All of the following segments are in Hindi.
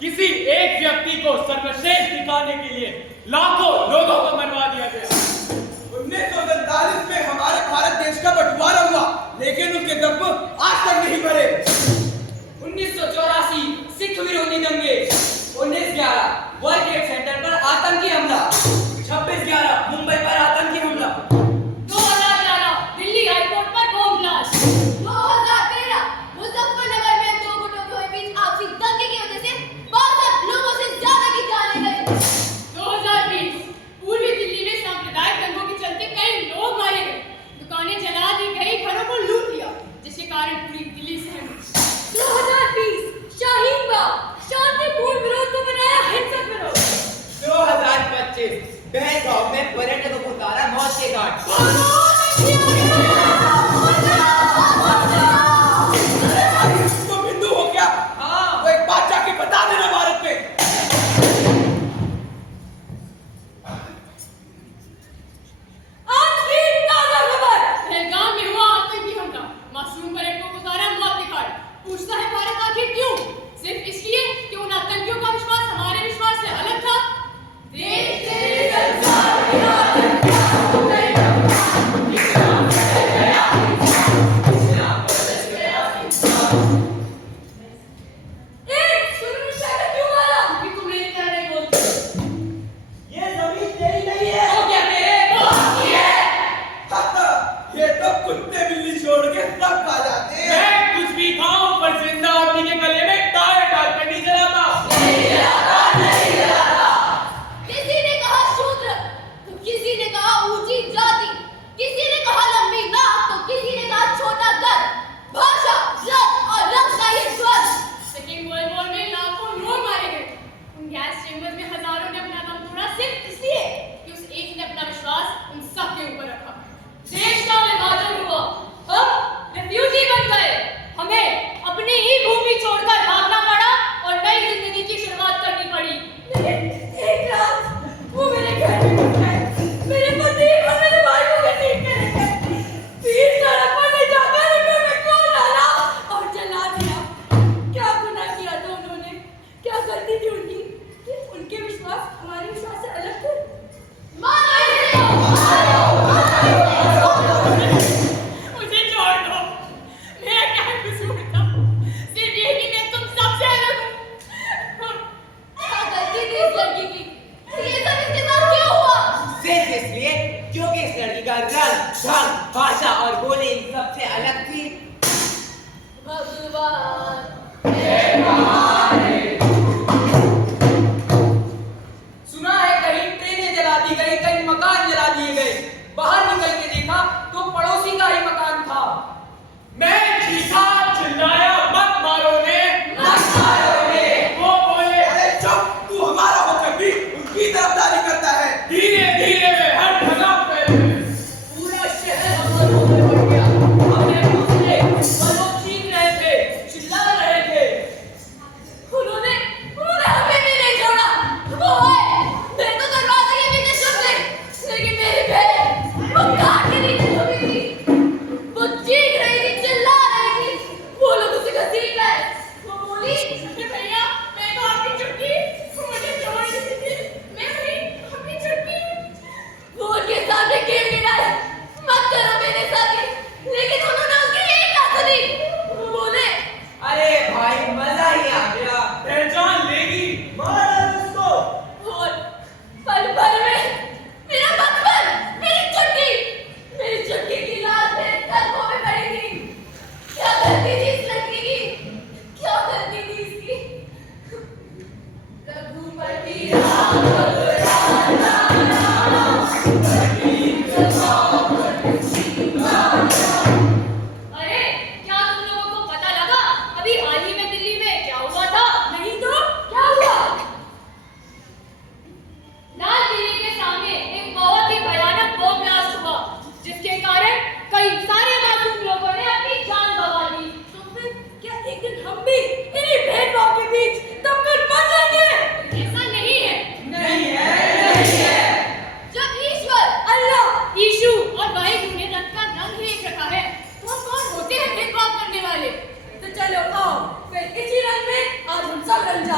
किसी एक व्यक्ति को सर्वश्रेष्ठ दिखाने के लिए लाखों लोगों को मरवा दिया गया। 1947 में हमारे भारत देश का बंटवारा हुआ, लेकिन उसके दम आज तक नहीं भरे। 1984 सिख विरोधी दंगे, 1911 वर्ल्ड ट्रेड सेंटर पर आतंकी हमला, 26/11 मुंबई पर आतंकी हमला, 2011 दिल्ली एयरपोर्ट पर बॉम्ब ब्लास्ट, 2013 मुजफ्फरनगर में दो गुटों के बीच आपसी दंगे की वजह से 62 लोगों से ज्यादा की जाने गए। 2020 पूर्वी दिल्ली में सांप्रदायिक दंगों के चलते कई लोग मारे गए, दुकानें जला दी गई, घरों को लूट लिया, जिसके कारण पूरी दिल्ली सहम गई। 2020 शाहीन बाग शांतिपूर्ण विरोध को बनाया हिंसक विरोध। 2025 बहलगांव में पर्यटकों को उतारा मौत के घाट। तुम हिंदू हो क्या? हाँ। वो एक बात जाके बता देना भारत में। आज की ताजा खबर। पहलगाम में हुआ आतंकी हमला, मासूम पर्यटकों को उतारा मौत के घाट। पूछता है भारत आखिर क्यों? सिर्फ इसलिए कि उन आतंकियों का विश्वास हमारे विश्वास से अलग था। देश तेरे संसार में क्यों मारा? क्योंकि तुम मेरे तरह नहीं बोलते। ये जमीन तेरी नहीं है। हो क्या मेरे? ये तो कुत्ते बिल्ली छोड़ के सब खा जाते हैं। मैं कुछ भी खाऊं पर जिंदा आदमी के गले में टायर डालकर नहीं जलाता। किसी ने कहा शूद्र तो किसी ने कहा ऊंची जाति, किसी ने कहा लंबी नाक तो किसी ने कहा छोटा कद। भाषा, रंग और रंग का ये द्वंद्व। सेकेंड वर्ल्ड वॉर में लाखों लोग मारे गए। उन गैस चेंबर्स में हजारों ने अपना दम तोड़ा सिर्फ इसलिए कि उस एक ने अपना विश्वास उन सब के ऊपर रखा। देश का विभाजन हुआ, हम रिफ्यूजी बन गए, हमें अपनी ही भूमि छोड़कर भागना पड़ा और नई जिंदगी की शुरुआत करनी पड़ी। एक रात वो मेरे घर में घुस गए, मेरे पति और मेरे भाई को घसीट कर ले गए। फिर सड़क पर ले जाकर उन्हें मैं क्यों डाला और जला दिया। क्या गुनाह किया था उन्होंने? क्या गलती थी उनकी कि उनके विश्वास हमारे विश्वास से अलग थे? मुझे छोड़ दो, मेरा क्या कसूर था? सिर्फ ये कि मैं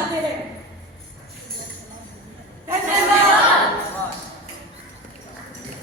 जाते हैं